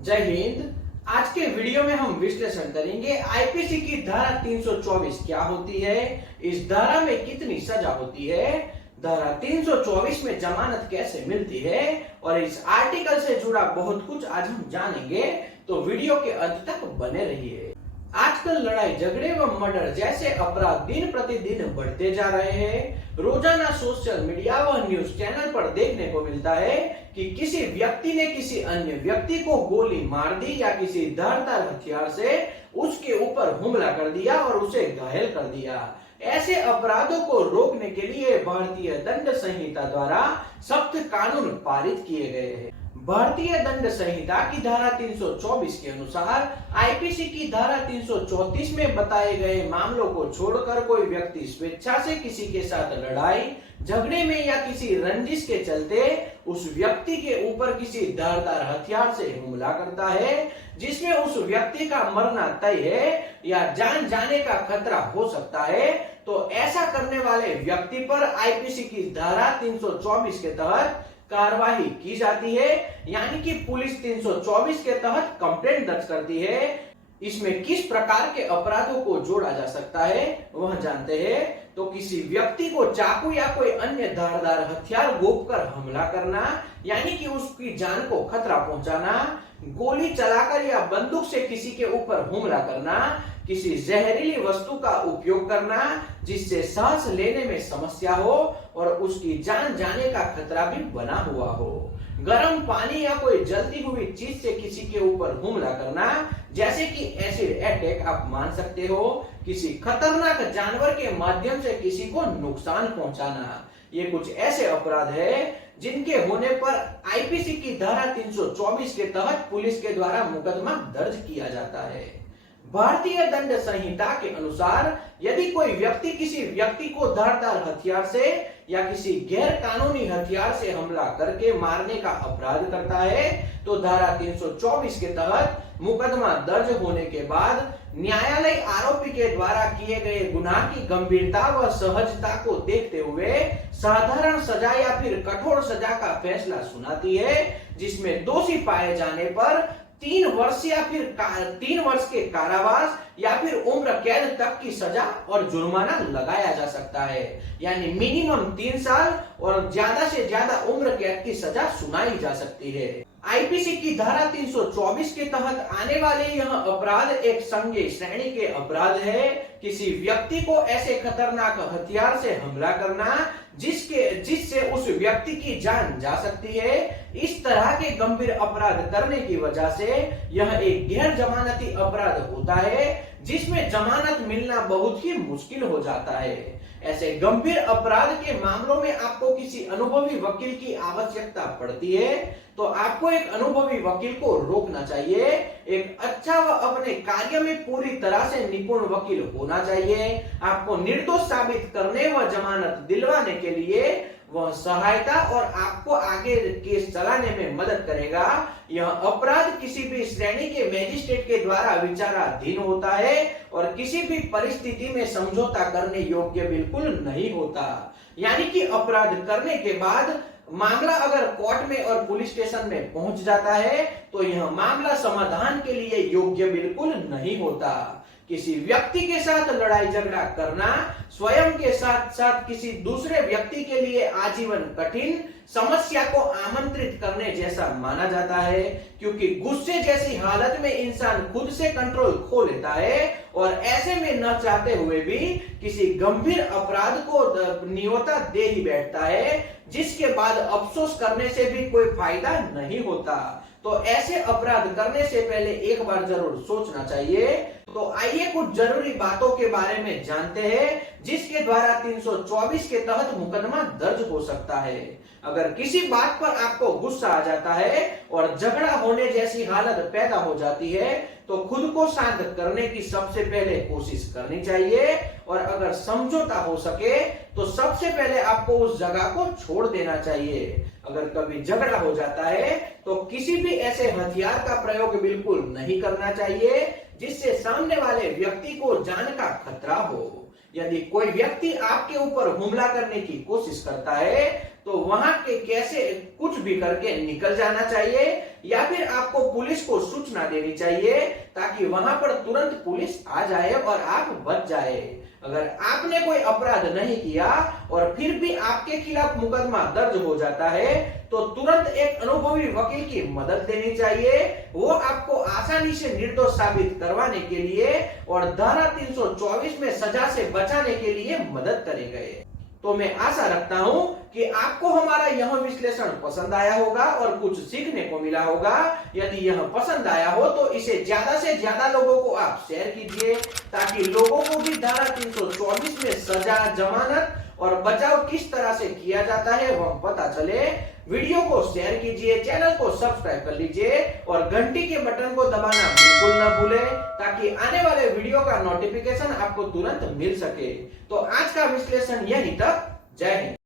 जय हिंद। आज के वीडियो में हम विश्लेषण करेंगे आईपीसी की धारा 324 क्या होती है, इस धारा में कितनी सजा होती है, धारा 324 में जमानत कैसे मिलती है और इस आर्टिकल से जुड़ा बहुत कुछ आज हम जानेंगे, तो वीडियो के अंत तक बने रहिए। आजकल लड़ाई झगड़े व मर्डर जैसे अपराध दिन प्रतिदिन बढ़ते जा रहे हैं। रोजाना सोशल मीडिया व न्यूज चैनल पर देखने को मिलता है कि किसी व्यक्ति ने किसी अन्य व्यक्ति को गोली मार दी या किसी धारदार हथियार से उसके ऊपर हमला कर दिया और उसे घायल कर दिया। ऐसे अपराधों को रोकने के लिए भारतीय दंड संहिता द्वारा सख्त कानून पारित किए गए हैं। भारतीय दंड संहिता की धारा 324 के अनुसार आईपीसी की धारा 334 में बताए गए मामलों को छोड़कर कोई व्यक्ति स्वेच्छा से किसी के साथ लड़ाई झगड़े में या किसी रंजिश के चलते उस व्यक्ति के ऊपर किसी धारदार हथियार से हमला करता है जिसमें उस व्यक्ति का मरना तय है या जान जाने का खतरा हो सकता है, तो ऐसा करने वाले व्यक्ति पर आईपीसी की धारा 324 के तहत कार्रवाई की जाती है, यानी कि पुलिस 324 के तहत कंप्लेंट दर्ज करती है। इसमें किस प्रकार के अपराधों को जोड़ा जा सकता है वह जानते हैं। तो किसी व्यक्ति को चाकू या कोई अन्य धारदार हथियार घोंपकर हमला करना, यानी कि उसकी जान को खतरा पहुंचाना, गोली चलाकर या बंदूक से किसी के ऊपर हमला करना, किसी जहरीली वस्तु का उपयोग करना जिससे सांस लेने में समस्या हो और उसकी जान जाने का खतरा भी बना हुआ हो, गर्म पानी या कोई जलती हुई चीज से किसी के ऊपर हमला करना जैसे कि एसिड अटैक आप मान सकते हो, किसी खतरनाक जानवर के माध्यम से किसी को नुकसान पहुंचाना, ये कुछ ऐसे अपराध है जिनके होने पर आईपीसी की धारा 324 के तहत पुलिस के द्वारा मुकदमा दर्ज किया जाता है। भारतीय दंड संहिता के अनुसार यदि कोई व्यक्ति किसी व्यक्ति को धारदार हथियार से या किसी गैर कानूनी हथियार से हमला करके मारने का अपराध करता है, तो धारा 324 के तहत मुकदमा दर्ज होने के बाद न्यायालय आरोपी के द्वारा किए गए गुनाह की गंभीरता व सहजता को देखते हुए साधारण सजा या फिर कठोर सजा का फैसला सुनाती है, जिसमें दोषी पाए जाने पर 3 वर्ष या फिर 3 वर्ष के कारावास या फिर उम्र कैद तक की सजा और जुर्माना लगाया जा सकता है, यानी मिनिमम 3 साल और ज्यादा से ज्यादा उम्र कैद की सजा सुनाई जा सकती है। आईपीसी की धारा 324 के तहत आने वाले यह अपराध एक संज्ञेय श्रेणी के अपराध है। किसी व्यक्ति को ऐसे खतरनाक हथियार से हमला करना जिससे उस व्यक्ति की जान जा सकती है, इस तरह के गंभीर अपराध करने की वजह से यह एक गैर जमानती अपराध होता है जिसमें जमानत मिलना बहुत ही मुश्किल हो जाता है। ऐसे गंभीर अपराध के मामलों में आपको किसी अनुभवी वकील की आवश्यकता पड़ती है, तो आपको एक अनुभवी वकील को रोकना चाहिए। एक अच्छा व अपने कार्य में पूरी तरह से निपुण वकील होना चाहिए। आपको निर्दोष साबित करने व जमानत दिलवाने के लिए वह सहायता और आपको आगे केस चलाने में मदद करेगा। यह अपराध किसी भी श्रेणी के मजिस्ट्रेट के द्वारा विचाराधीन होता है और किसी भी परिस्थिति में समझौता करने योग्य बिल्कुल नहीं होता, यानी कि अपराध करने के बाद मामला अगर कोर्ट में और पुलिस स्टेशन में पहुंच जाता है तो यह मामला समाधान के लिए योग्य बिल्कुल नहीं होता। किसी व्यक्ति के साथ लड़ाई झगड़ा करना स्वयं के साथ साथ किसी दूसरे व्यक्ति के लिए आजीवन कठिन समस्या को आमंत्रित करने जैसा माना जाता है, क्योंकि गुस्से जैसी हालत में इंसान खुद से कंट्रोल खो लेता है और ऐसे में न चाहते हुए भी किसी गंभीर अपराध को न्योता दे ही बैठता है, जिसके बाद अफसोस करने से भी कोई फायदा नहीं होता। तो ऐसे अपराध करने से पहले एक बार जरूर सोचना चाहिए। तो आइए कुछ जरूरी बातों के बारे में जानते हैं जिसके द्वारा 324 के तहत मुकदमा दर्ज हो सकता है। अगर किसी बात पर आपको गुस्सा आ जाता है और झगड़ा होने जैसी हालत पैदा हो जाती है, तो खुद को शांत करने की सबसे पहले कोशिश करनी चाहिए और अगर समझौता हो सके तो सबसे पहले आपको उस जगह को छोड़ देना चाहिए। अगर कभी झगड़ा हो जाता है तो किसी भी ऐसे हथियार का प्रयोग बिल्कुल नहीं करना चाहिए जिससे सामने वाले व्यक्ति को जान का खतरा हो। यदि कोई व्यक्ति आपके ऊपर हमला करने की कोशिश करता है तो तो वहां के कैसे कुछ भी करके निकल जाना चाहिए या फिर आपको पुलिस को सूचना देनी चाहिए ताकि वहां पर तुरंत पुलिस आ जाए और आप बच जाए। अगर आपने कोई अपराध नहीं किया और फिर भी आपके खिलाफ मुकदमा दर्ज हो जाता है तो तुरंत एक अनुभवी वकील की मदद लेनी चाहिए। वो आपको आसानी से निर्दोष साबित करवाने के लिए और धारा 324 में सजा से बचाने के लिए मदद करेंगे। तो मैं आशा रखता हूं कि आपको हमारा यह विश्लेषण पसंद आया होगा और कुछ सीखने को मिला होगा। यदि यह पसंद आया हो तो इसे ज्यादा से ज्यादा लोगों को आप शेयर कीजिए ताकि लोगों को भी धारा 324 में सजा, जमानत और बचाव किस तरह से किया जाता है वह पता चले। वीडियो को शेयर कीजिए, चैनल को सब्सक्राइब कर लीजिए और घंटी के बटन को दबाना बिल्कुल न भूलें ताकि आने वाले वीडियो का नोटिफिकेशन आपको तुरंत मिल सके। तो आज का विश्लेषण यहीं तक। जय हिंद।